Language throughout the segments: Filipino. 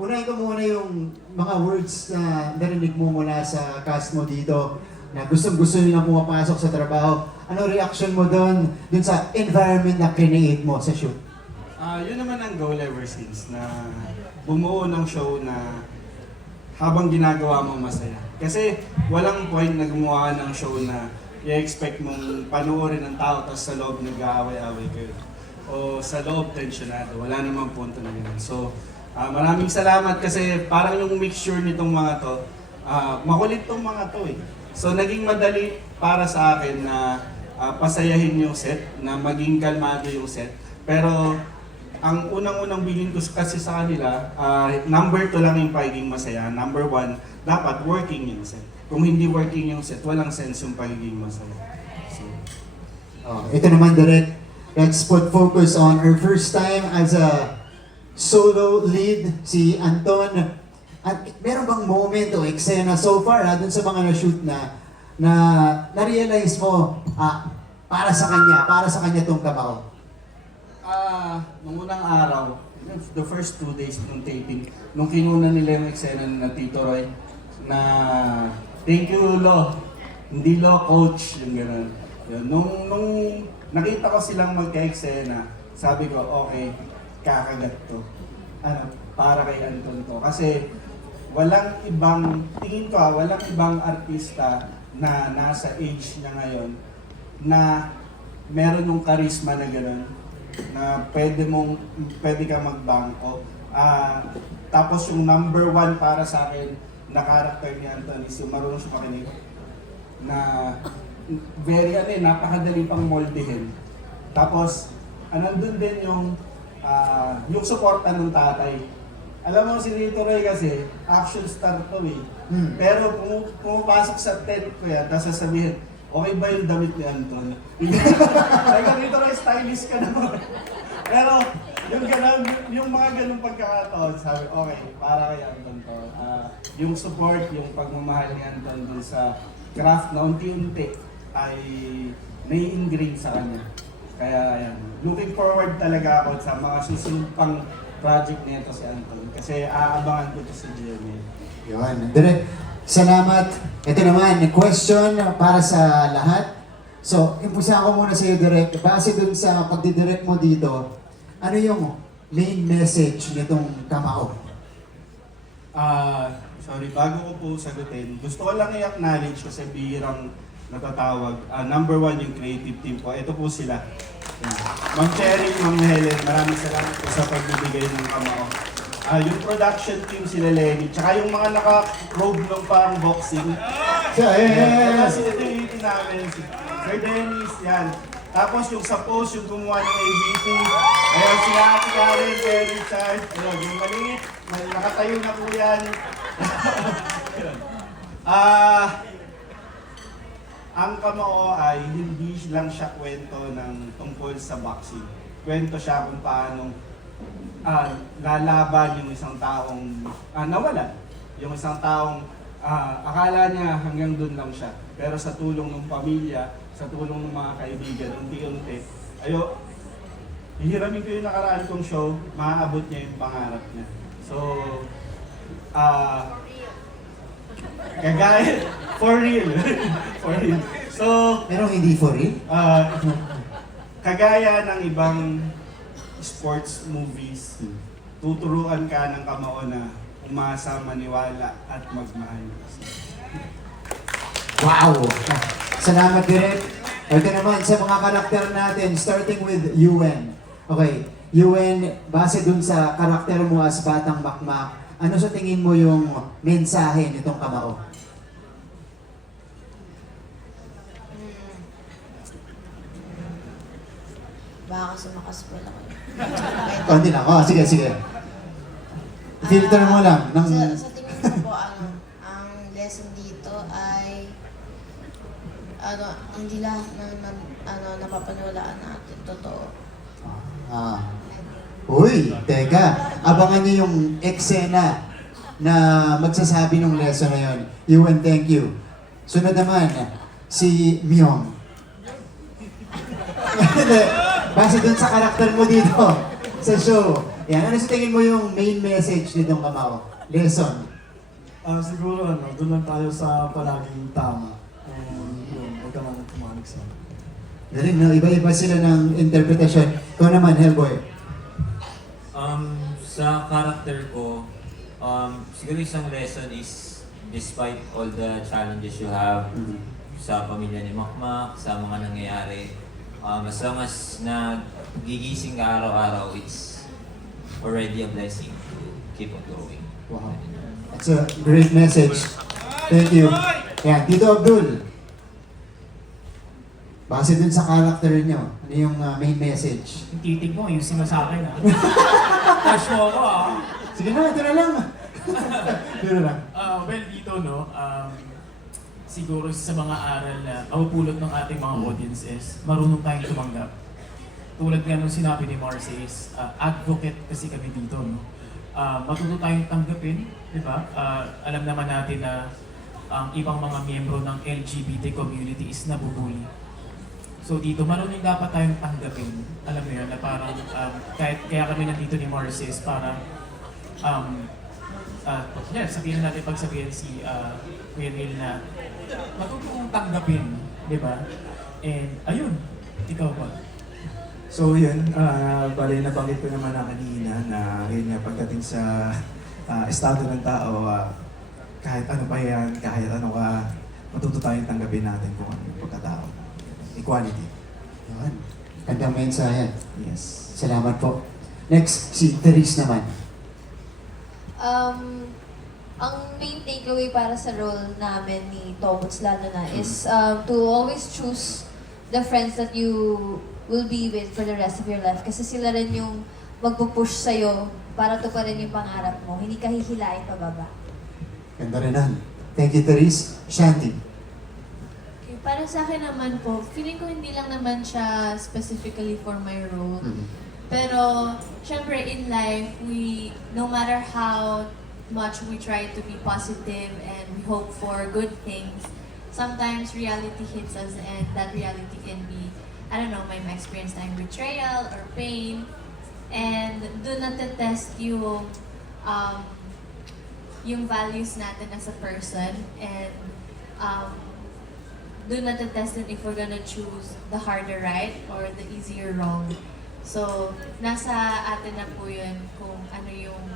Unahin ko muna yung mga words na narinig mo mula sa cast mo dito na gustong-gusto nyo na pumapasok sa trabaho. Ano reaction mo doon sa environment na create mo sa shoot? Yun naman ang goal ever since na bumuo ng show na habang ginagawa mo masaya. Kasi walang point na gumawa ng show na i-expect mong panoorin ng tao tapos sa loob nag-aaway-aaway kayo. O sa loob tensionado. Wala namang punto na ganun. So, maraming salamat kasi parang yung mixture nitong mga to, makulit tong mga to eh. So naging madali para sa akin na pasayahin yung set, na maging kalmado yung set. Pero ang unang-unang bilin ko kasi sa kanila, number 2 lang yung pagiging masaya. Number 1, dapat working yung set. Kung hindi working yung set, walang sense yung pagiging masaya. So, ito naman direct, let's put focus on our first time as a solo lead, si Anton. At meron bang moment o eksena so far dun sa mga na-shoot na na-realize mo para sa kanya tong Kamao? Nung unang araw, the first 2 days ng taping, nung kinuna nila yung eksena na Tito Roy, na thank you Lo, hindi Lo coach, yung gano'n. Yun. Nung nakita ko silang magka-eksena, sabi ko, okay, kakagat to. Para kay Anton to. Kasi walang ibang, tingin ko walang ibang artista na nasa age niya ngayon na meron yung charisma na gano'n, na pwede ka magbangko. Tapos yung number 1 para sa akin na character ni Anton is yung marunong siya makinig. Na very napakadali pang moldehin. Tapos, nandun din yung suporta ng tatay. Alam mo si Tito Roy kasi, action star to eh. Pero pumapasok sa tent ko yan, tapos sasabihin, okay ba yung damit ni Anton? Ay, Tito Roy, stylish ka naman. Pero, yung mga ganung pagkakataon, sabi, okay, para kay Anton to. Yung support, yung pagmamahal ni Anton dun sa craft na unti-unti ay nai-ingrain sa kanya. Kaya ayan, looking forward talaga ako sa mga susunod pang project nito si Anton. Kasi aabangan ko ito sa GMA. Yun, direct. Salamat. Ito naman, question para sa lahat. So, impusahan ko muna sa iyo direct. Base dun sa pagdidirect mo dito, ano yung main message nitong Kamao? Sorry, bago ko po sagutin, gusto ko lang i-acknowledge kasi bihirang natatawag. Number 1 yung creative team po. Ito po sila. Ma'am Cherry, Ma'am Helen, maraming salamat po sa pagbibigay ng Kamao. Yung production team sila Lenny, tsaka yung mga naka-robe ng pang boxing. Ito yung itin namin. Sir Dennis, yan. Tapos yung sa post, yung gumawa ng ABT. Ayan, sila Ate Karen, Sir Richard. Ayan, yung maliit, nakatayo na po yan. Ang Kamao ay hindi lang siya kwento ng tungkol sa boxing. Kwento siya kung paano lalaban yung isang taong nawalan. Yung isang taong akala niya hanggang doon lang siya. Pero sa tulong ng pamilya, sa tulong ng mga kaibigan, unti-unti, hihiramin ko yung nakaraan kong show, maaabot niya yung pangarap niya. So, kagaya, for real. For real. So, Merong hindi for real? Kagaya ng ibang sports movies, tuturuan ka ng Kamao na umasa, maniwala, at magmahal. Wow! Salamat direct. Ito naman sa mga karakter natin, starting with Yuen. Okay, Yuen, base dun sa karakter mo as Batang Makmak, ano sa tingin mo yung mensahe nitong Kamao? Baka kasi makaspoil ako. Hindi lang. Sige. Filter mo lang. Sa tingin ko po, ang lesson dito ay hindi lahat napapaniwalaan natin. Totoo. Uy, teka. Abangan niyo yung eksena na magsasabi ng lesson na yun. Yuen, thank you. Sunod naman, si Myong. Base dun sa karakter mo dito sa show, Yan, ano sa tingin mo yung main message nitong Kamao? Lesson. Siguro doon lang tayo sa palaging tama. Yun, huwag ka lang tumanig sa Galing, no? Iba-iba sila ng interpretasyon. Ikaw naman, Hellboy. Sa character ko, siguro isang lesson is despite all the challenges you have sa pamilya ni Makmak, sa mga nangyayari, as long as nagigising ka araw-araw, it's already a blessing to keep on going. Wow. That's a great message. Thank you. Yan, Tito Abdul. Base dun sa character nyo, ano yung main message? Yung titig mo, ayusin mo sa akin, ha? Touch mo ako, ha? Sige na, ito na lang. Ito na lang. Well, dito, no, siguro sa mga aral na mapupulot ng ating mga audience is marunong tayong tumanggap. Tulad nga nung sinabi ni Marcy is, advocate kasi kami dito, no? Matuto tayong tanggapin, di ba? Alam naman natin na ang ibang mga miyembro ng LGBT community is nabubuli. So dito, marunong dapat tayong tanggapin. Alam mo yun, na parang kahit kaya kami nandito ni Marcy is para sabihin natin pagsabihin si Kuya Neil na matuto kong tanggapin, di ba? And ayun, ikaw ba? So yun, bali nabanggit ko naman na kanina na yun nga pagdating sa estado ng tao, kahit ano pa yan, kahit ano ka, matuto tayong tanggapin natin kung ano yung pagkatao. Equality. Yan. Gandang mensahe. Yes. Salamat po. Next, si Therese naman. Ang main takeaway para sa role namin ni Tomots lalo na is to always choose the friends that you will be with for the rest of your life. Kasi sila rin yung magpupush sa'yo para tuparin yung pangarap mo. Hindi ka hihilain pababa. Ganda rin nan. Thank you, Therese. Shanti. Okay, para sa akin naman po, feeling ko hindi lang naman siya specifically for my role. Pero, syempre in life, no matter how much we try to be positive and we hope for good things, sometimes reality hits us and that reality can be, I don't know, may experience tayong betrayal or pain. And doon natetest yung values natin as a person. And doon natetest din if we're gonna choose the harder right or the easier wrong. So, nasa atin na po yun kung ano yung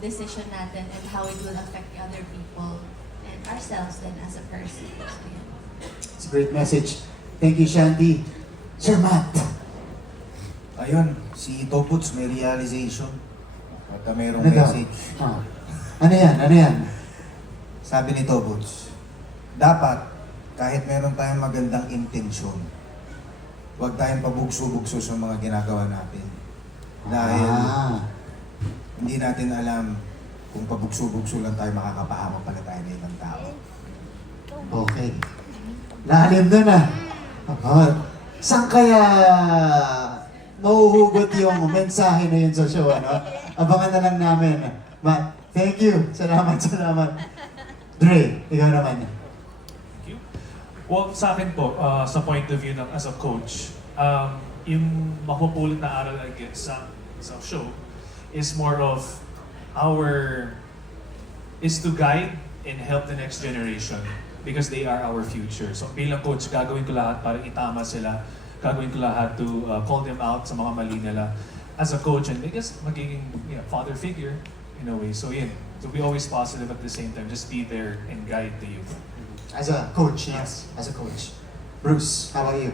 decision natin and how it will affect the other people and ourselves then as a person. So, yun. It's a great message. Thank you, Shanti. Sir Matt. Ayun, si Toputs may realization. At mayroong Ano daw? message. Ano yan? Ano yan? Sabi ni Toputs, dapat kahit meron tayong magandang intensyon, huwag tayong pabugso-bugso sa mga ginagawa natin. Dahil hindi natin alam kung pabugso-bugso lang tayo makakapahamak pala tayo ng ibang tao. Okay. Lalim doon ah. Saan kaya mahuhugot yung mensahe na yun sa show, ano? Abangan na lang namin. Matt, thank you. Salamat, salamat. Dre, ikaw naman. Thank you. Well, sa akin po, sa point of view ng as a coach, yung mapupulot na aral again sa show is more of is to guide and help the next generation because they are our future. So bilang coach, gagawin ko lahat para itama sila. Gagawin ko lahat to call them out sa mga mali nila as a coach and I guess magiging father figure in a way. So yun, to be always positive at the same time, just be there and guide the youth. As a coach, yes. As a coach. Bruce, how about you?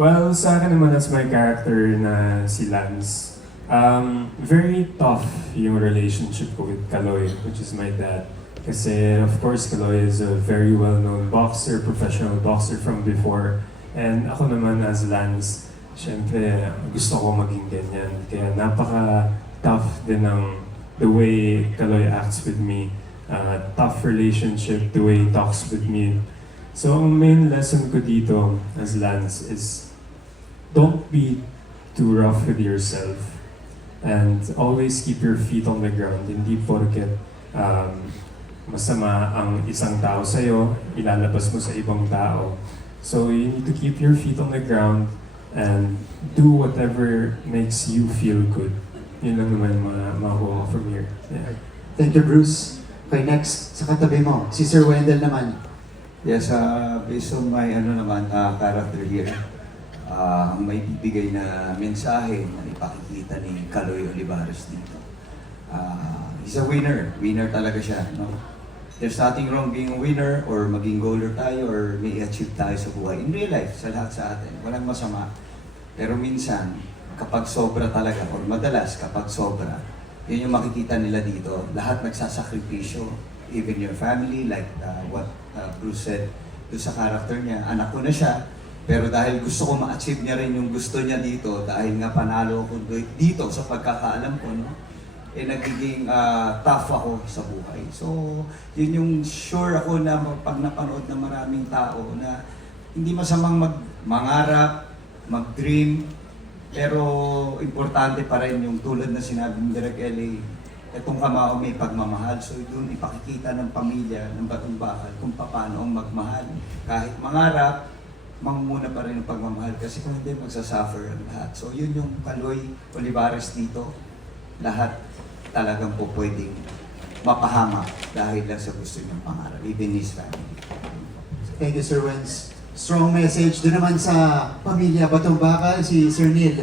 Well, sa akin naman as my character na si Lance, very tough yung relationship ko with Kaloy, which is my dad. Kasi of course, Kaloy is a very well-known boxer, professional boxer from before. And ako naman as Lance, syempre gusto ko maging ganyan. Kaya napaka-tough din ng the way Kaloy acts with me. Tough relationship, the way he talks with me. So ang main lesson ko dito as Lance is don't be too rough with yourself and always keep your feet on the ground. Hindi porket masama ang isang tao sa'yo, ilalabas mo sa ibang tao. So you need to keep your feet on the ground and do whatever makes you feel good. Yun lang naman makuha from here. Yeah. Thank you, Bruce. Okay, next, sa katabi mo, si Sir Wendell naman. Yes, based on my character here, ang may bibigay na mensahe na ipakikita ni Kaloy Olivares dito. He's a winner. Winner talaga siya. No? There's nothing wrong being a winner or maging goaler tayo or may achieve tayo sa buhay. In real life, sa lahat sa atin, walang masama. Pero minsan, kapag sobra talaga or madalas kapag sobra, yun yung makikita nila dito. Lahat nagsasakripisyo. Even your family, like what Bruce said doon sa character niya. Anak ko na siya, pero dahil gusto ko ma-achieve niya rin yung gusto niya dito, dahil nga panalo ko dito sa pagkakaalam ko, no? Nagiging tough ako sa buhay. So, yun yung sure ako na pag napanood ng maraming tao na hindi masamang mangarap, mag-dream, pero importante pa rin yung tulad na sinabi ng Direk Ellie, itong Kamao may pagmamahal. So doon ipakikita ng pamilya, ng Batong Bakal, kung paano ang magmahal. Kahit mangarap, mangmuna pa rin ang pagmamahal kasi kung hindi magsasuffer ang lahat. So yun yung Kaloy Olivares dito. Lahat talagang po pwedeng mapahamak dahil lang sa gusto niyang pangarap, even his family. Thank you, Sir Wens. Strong message. Doon naman sa pamilya Batong Bakal, si Sir Neil.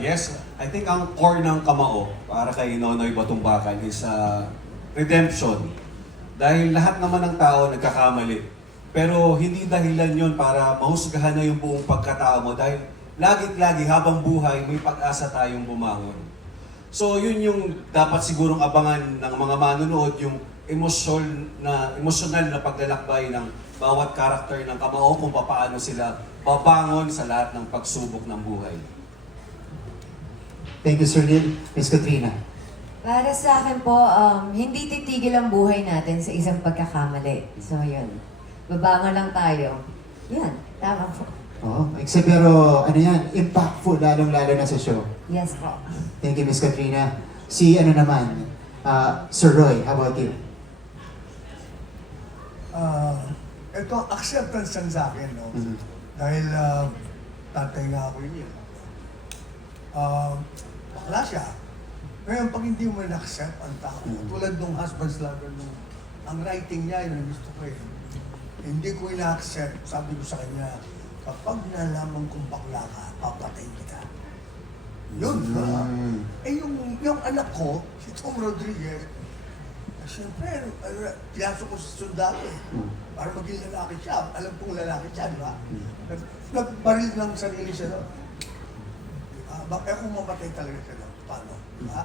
Yes, I think ang core ng Kamao para kay Nonoy Batong Bakal is redemption. Dahil lahat naman ng tao nagkakamali. Pero hindi dahilan yon para mahusgahan na yung buong pagkatao mo. Dahil lagi habang buhay, may pag-asa tayong bumangon. So yun yung dapat sigurong abangan ng mga manonood, yung emosyonal na paglalakbay ng bawat karakter ng Kamao kung paano sila babangon sa lahat ng pagsubok ng buhay. Thank you, Sir Neil. Miss Katrina. Para sa akin po, hindi titigil ang buhay natin sa isang pagkakamali. So yun, babangon lang tayo. Yan, tama po. Oh, except pero ano yan, impactful lalong-lalo na sa show. Yes po. Thank you, Miss Katrina. Si ano naman, Sir Roy, how about you? Ito, acceptance lang sa akin, no? Mhm. Dahil tatay nga ako yun. Bakla siya. Ngayon, pag hindi mo na-accept ang tao, tulad nung husband's lover, ang writing niya, yun ang gusto ko eh. Hindi ko ina-accept, sabi ko sa kanya, kapag nalaman kong bakla ka, papatayin kita. Yun, Eh, yung anak ko, si Tom Rodriguez, siyempre, pinasok ko sa sundalo eh. Para maging lalaki siya. Alam kong lalaki siya, di ba? Nagbaril ng sarili siya doon. Bakit kung mamatay talaga siya doon? Paano? Diba?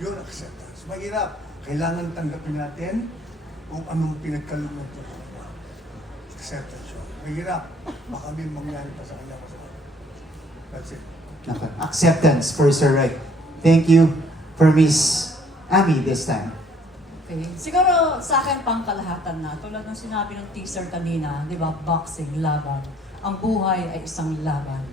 Yun, acceptance. Mahirap. Kailangan tanggapin natin kung anong pinagkalunod ko. Acceptance yun. Mahirap. Baka may mangyari pa sa kanya masama. That's it. Okay. Acceptance for Sir Roy. Thank you for Miss Ami this time. Okay. Siguro sa akin pangkalahatan na, tulad ng sinabi ng teaser kanina, di ba, boxing, laban. Ang buhay ay isang laban.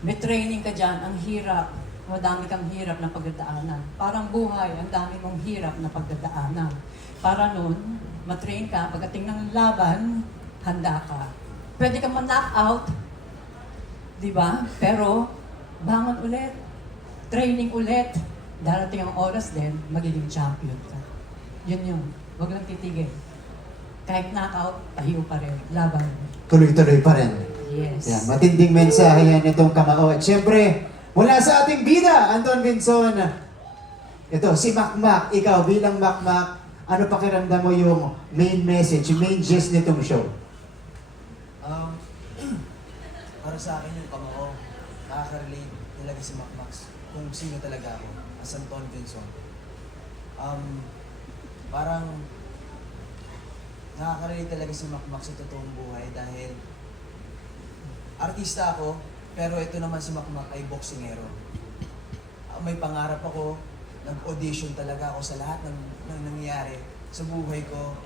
May training ka dyan, ang hirap, madami kang hirap na pagdadaanan. Parang buhay, ang dami mong hirap na pagdadaanan. Para nun, matrain ka, pagdating ng laban, handa ka. Pwede ka ma-knock out, di ba? Pero, bangon ulit, training ulit, darating ang oras din, magiging champion ka. Yun yun. Huwag lang titigil. Kahit knockout, tayo pa rin. Laban. Tuloy-tuloy pa rin. Yes. Yan, matinding mensahe yan itong Kamao. At syempre, mula sa ating bida, Anton Vinson. Ito, si Makmak. Ikaw, bilang Makmak, ano pakiramdam mo yung main message, yung main gist nitong show? Para sa akin yung Kamao, nakaka-relate talaga si Makmak kung sino talaga ako, as Anton Vinson. Parang nakaka-relate talaga si Makmak sa totoong buhay dahil artista ako, pero ito naman si Makmak ay boksingero. May pangarap ako, nag-audition talaga ako sa lahat ng nangyayari sa buhay ko.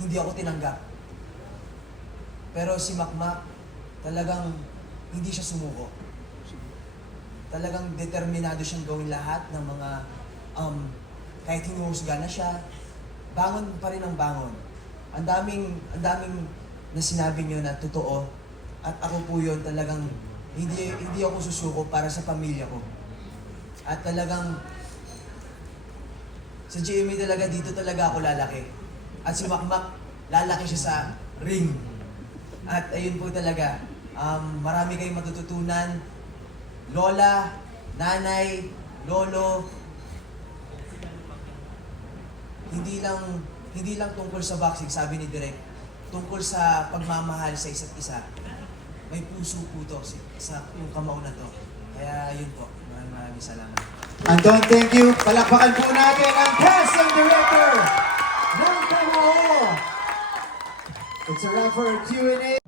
Hindi ako tinanggap. Pero si Makmak, talagang hindi siya sumuko. Talagang determinado siyang gawin lahat ng mga, kahit hinuhusga na siya, bangon pa rin ang bangon. Ang daming na sinabi niyo na totoo, At ako po yun talagang hindi ako susuko para sa pamilya ko. At talagang sa GMA talaga, dito talaga ako lalaki. At si Makmak, lalaki siya sa ring. At ayun po talaga, marami kayong matututunan. Lola, nanay, lolo, hindi lang tungkol sa boxing, sabi ni Direk, tungkol sa pagmamahal sa isa't isa. May puso po to sa yung kamao na to. Kaya yun po, maraming salamat. Anton, thank you. Palakpakan po natin ang cast and director ng Kamao. It's a wrap for our Q&A.